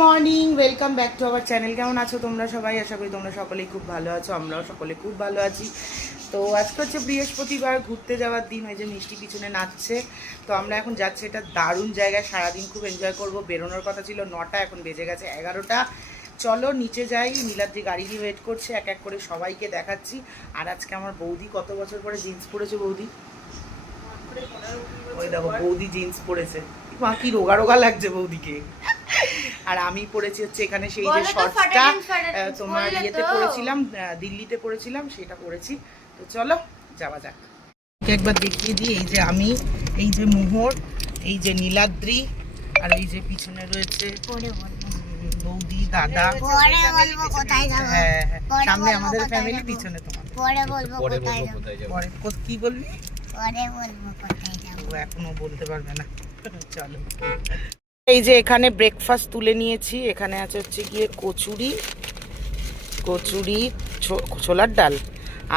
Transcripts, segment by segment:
Morning welcome back to our channel কেমন আছো তোমরা সবাই? আশা করি তোমরা সকলেই খুব ভালো আছো, আমরাও সকলে খুব ভালো আছি। তো আজকে হচ্ছে বৃহস্পতিবার, ঘুরতে যাওয়ার দিন যে মিষ্টি পিছনে নাচছে। তো আমরা এখন যাচ্ছি এটা দারুণ জায়গায়, সারাদিন খুব এনজয় করব। বেরোনোর কথা ছিল নটা, এখন বেজে গেছে এগারোটা। চলো নিচে যাই, নীলাদ্রি গাড়ি নিয়ে ওয়েট করছে, এক এক করে সবাইকে দেখাচ্ছি। আর আজকে আমার বৌদি কত বছর পরে জিন্স পরেছে বৌদি? ওই দেখো, বৌদি জিন্স পরেছে। মা, কি রোগা রোগা লাগছে বৌদিকে। আর আমি পরেছি হচ্ছে এখানে সেই যে ফাটালিন, তোমার ইয়েতে আহ, দিল্লিতে পরেছিলাম সেটা পরেছি তো চলো যাওয়া যাক। একবার দেখিয়ে দিই এই যে আমি এই যে মোহর এই যে নীলাদ্রি আর এই যে পিছনে রয়েছে পরে বলব। উম, বৌদি দাদা। হ্যাঁ হ্যাঁ সামনে আমাদের ফ্যামিলি পিছনে তোমার। পরে বলব কোথায় যাব? পরে কো- কি বলবি? পরে বলব কোথায় যাব? ও এখনও বলতে পারবে না। চলো। এই যে এখানে ব্রেকফাস্ট তুলে নিয়েছি এখানে আছে হচ্ছে গিয়ে কচুরি কচুরি ছোলার ডাল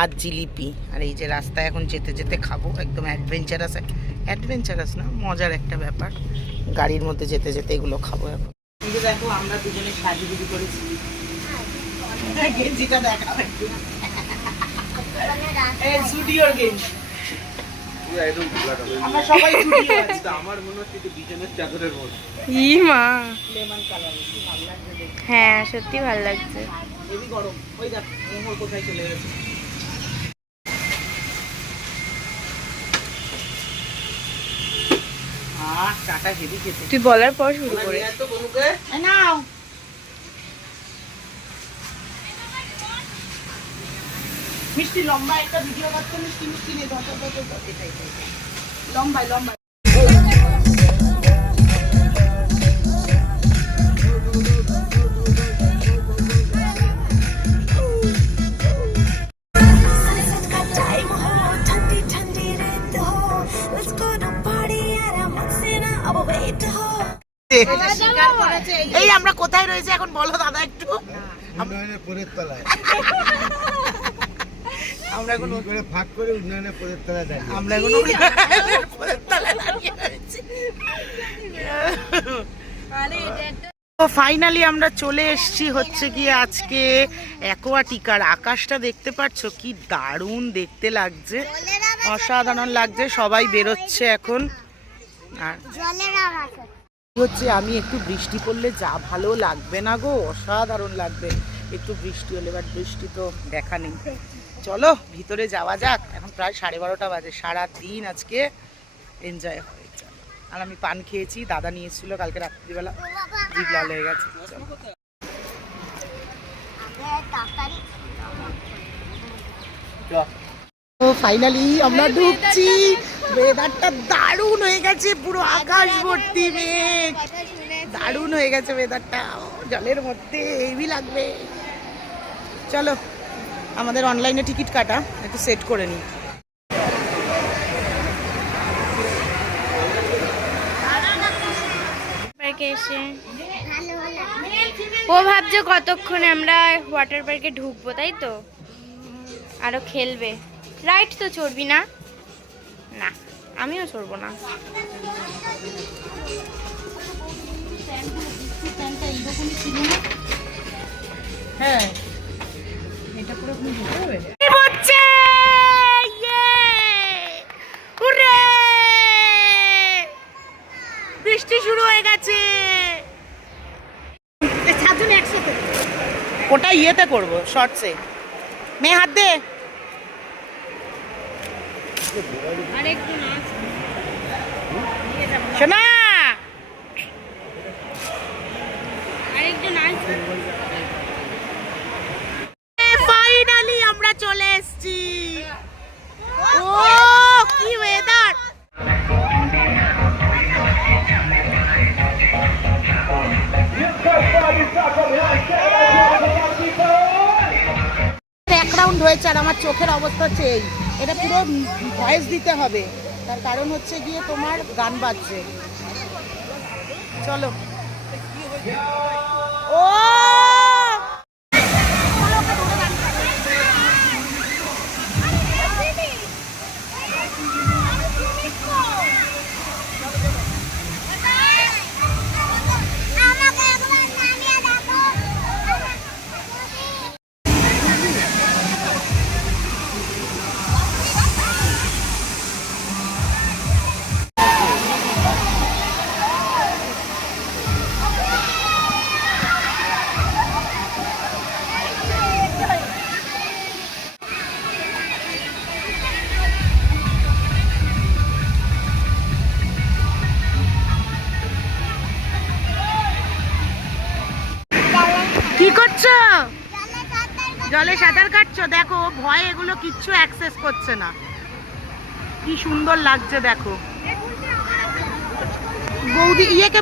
আর জিলিপি। আর এই যে রাস্তায় এখন যেতে যেতে খাব একদম অ্যাডভেঞ্চারাস অ্যাডভেঞ্চারাস না মজার একটা ব্যাপার। গাড়ির মধ্যে যেতে যেতে এগুলো খাব এখন। দেখো আমরা দুজনে সাজুগুজু করেছি। গেঞ্জিটা গেঞ্জি। একদম আমরা সবাই আমার মনে হচ্ছে বিছানার চাদরের মতো। ই মা। লেমন কালার ভালো লাগছে হ্যাঁ সত্যি ভালো লাগছে। হেভি গরম। ওই দেখ মোমোর কোথায় চলে গেছে। আহ চাটা হেভি খেতে। তুই বলার পর শুরু করে এই নাও। মিষ্টি লম্বা একটা ভিডিও করতে মিষ্টি মিষ্টি নিয়ে ধর এই আমরা কোথায় রয়েছে এখন? বলো দাদা একটু। তলায়। আমরা এখন করে ফাঁক করে উন্নয়নের পরের তলায় দাঁড়িয়ে আমরা এখন উন্নয়নের পরের তলায় দাঁড়িয়ে। তো ফাইনালি আমরা চলে এসেছি হচ্ছে গিয়ে আজকে অ্যাকোয়াটিকার আকাশটা দেখতে পাচ্ছ কি দারুণ দেখতে লাগছে। অসাধারণ লাগছে সবাই বেরোচ্ছে এখন। আর হচ্ছে। আমি একটু বৃষ্টি পড়লে যা ভালো লাগবে না গো অসাধারণ লাগবে। একটু বৃষ্টি হলে বাট বৃষ্টি তো দেখা নেই। চলো, ভিতরে যাওয়া যাক। এখন প্রায় সাড়ে বারোটা বাজে। সারা দিন আজকে এনজয় হয় চলো। আর আমি পান খেয়েছি, দাদা নিয়েছিল কালকে রাত্রিবেলা। জিভ লাল হয়ে গেছে। তো ফাইনালি আমরা ঢুকছি। ওয়েদারটা দারুণ হয়ে গেছে, পুরো আকাশ ভর্তি মেঘ। দারুণ হয়ে গেছে ওয়েদারটা জলের মধ্যে হেভি লাগবে। চলো। আমাদের অনলাইনে টিকিট কাটা একটু সেট করে নিই। পার্কে এসে। ও ভাবছে কতক্ষণে আমরা ওয়াটার পার্কে ঢুকবো তাই তো? আরও খেলবে। রাইট তো চড়বি না? না আমিও চড়বো না। হ্যাঁ। এটা পুরো বৃষ্টি শুরু হয়ে গেছে। ওটা ইয়েতে করব শর্টসে মেয়ে হাত দে। শোনা! আরেকটু নাচ। হচ্ছে এই। এটা পুরো ভয়েস দিতে হবে। তার কারণ হচ্ছে গিয়ে তোমার গান বাজছে। চলো। ও! জলে সাঁতার কাটছো? দেখো, ভয় এগুলো কিচ্ছু অ্যাক্সেস করছে না। কি সুন্দর লাগছে, দেখো। বৌদি, ইয়েকে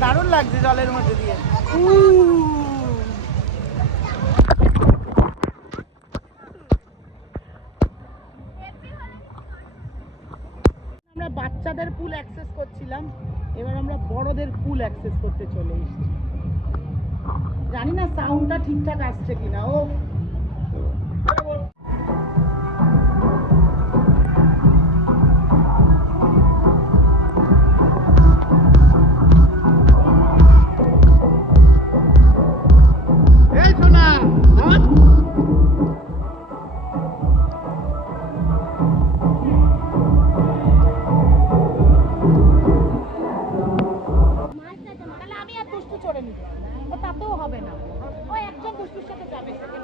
দারুণ লাগছে জলের মধ্যে দিয়ে। আমরা বাচ্চাদের পুল অ্যাক্সেস করছিলাম, এবার আমরা বড়দের পুল অ্যাক্সেস করতে চলে এসেছি। জানি না সাউন্ডটা ঠিকঠাক আসছে কিনা, ও coming.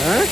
হ্যাঁ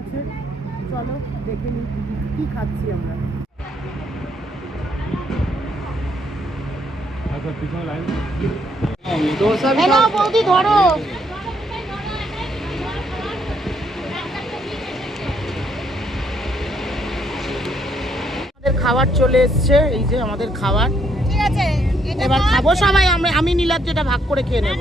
আছে চলো দেখে নিই কি খাচ্ছি আমরা। বৌদি ধরো। খাবার চলে এসছে এই যে আমাদের খাবার। ঠিক আছে এবার খাব সবাই আমরা আমি নীলার যেটা ভাগ করে খেয়ে নেব।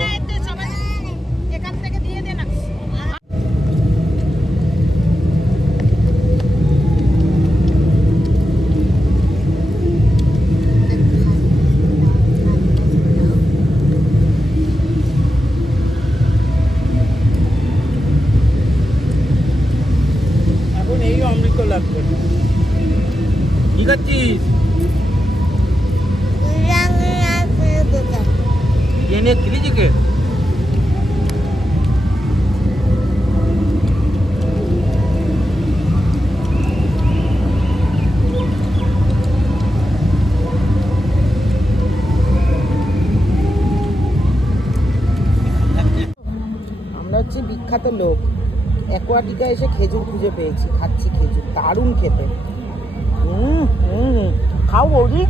লাগবে কি খাচ্ছিস এনে চিলি চিকেন হচ্ছে বিখ্যাত লোক। অ্যাকোয়াটিকা এসে খেজুর খুঁজে পেয়েছি খাচ্ছি খেজুর দারুণ খেতে। হুম হুম খাও বৌদি।